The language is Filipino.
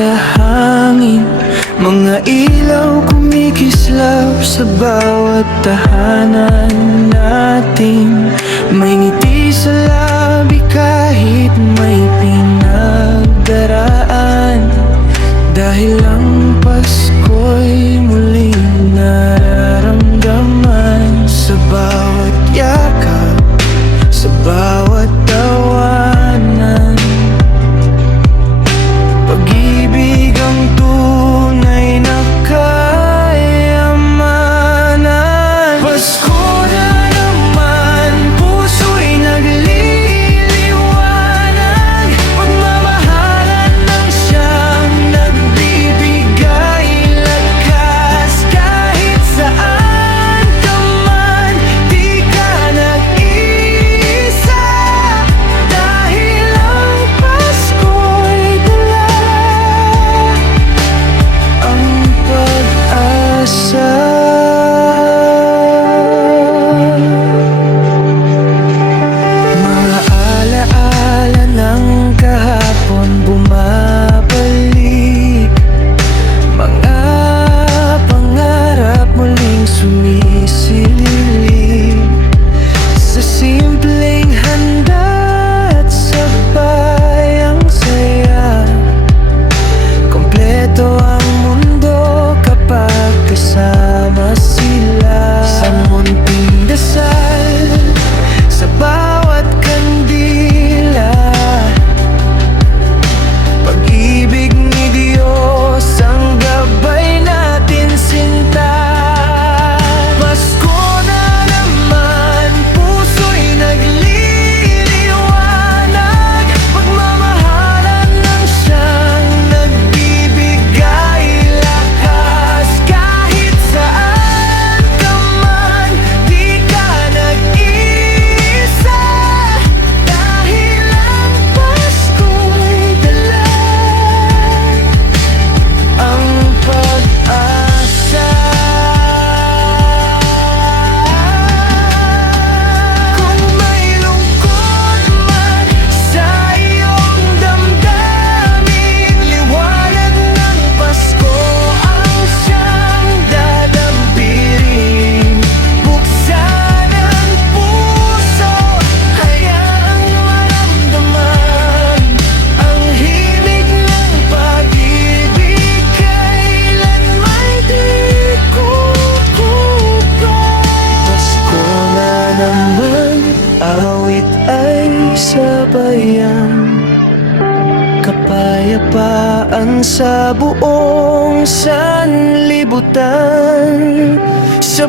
sa hangin, mga ilaw kumikislap sa bawat tahanan natin. May ngiti sa labi kahit may pinagdaraan, dahil ang Pasko'y muling nararamdaman. Sa bawat yakap, sa bawat tawanan, pag-ibig ang tunay na kayamanan. Pasko na naman, puso'y nagliliwanag, pagmamahalan ng siyang nagbibigay lakas. Kahit saan ka man, di ka nag-iisa, dahil ang Pasko'y dala ang pag-asa. Mga alaala ng kahapon bumabalik, mga pangarap muling sumisilip. Sa simpleng handa at sabay ang saya, kompleto ang mundo kapag kasama sila. Sa munting dasal, sa bawat kandila, pag-ibig ni Diyos ang gabay natin sinta. Pasko na naman, puso'y nagliliwanag, pagmamahalan ng siyang nagbibigay lakas. Kahit saan ka man, di ka nag-iisa, dahil ang Pasko'y dala ang pag-asa. Kung may lungkot man sa iyong damdamin, liwanag ng Pasko ang siyang dadampirin. Buksan ang puso, hayaang maramdaman ang himig ng pag-ibig, kailan may di kukupa. Pasko na naman, awit ay sabayan, kapayapaan sa buong sanlibutan. Sa